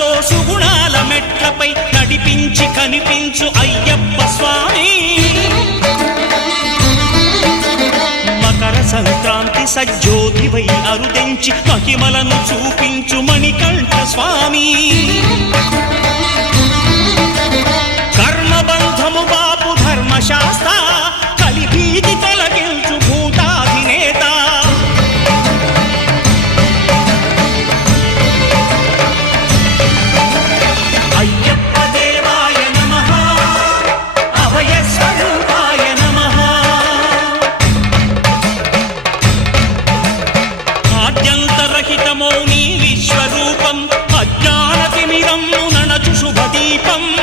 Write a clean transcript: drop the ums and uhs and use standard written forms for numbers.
సుఖాలతో సుగుణాల మెట్లపై నడిపించి కనిపించు అయ్యప్ప స్వామి. మకర సంక్రాంతి సజ్జోతివై అరుదెంచి మహిమలను చూపించు మణికంఠ స్వామి. కర్మబంధము బాపు ధర్మశాస్త్ర కలిభీతి తొలగించు భూతాధినేత. అయ్యప్ప దేవాయ నమః, అభయ స్వరూపాయ నమః. ఆద్యంతరహితమో నీ విశ్వరూపం, అజ్ఞానతిమిరం నణచు శుభదీపం.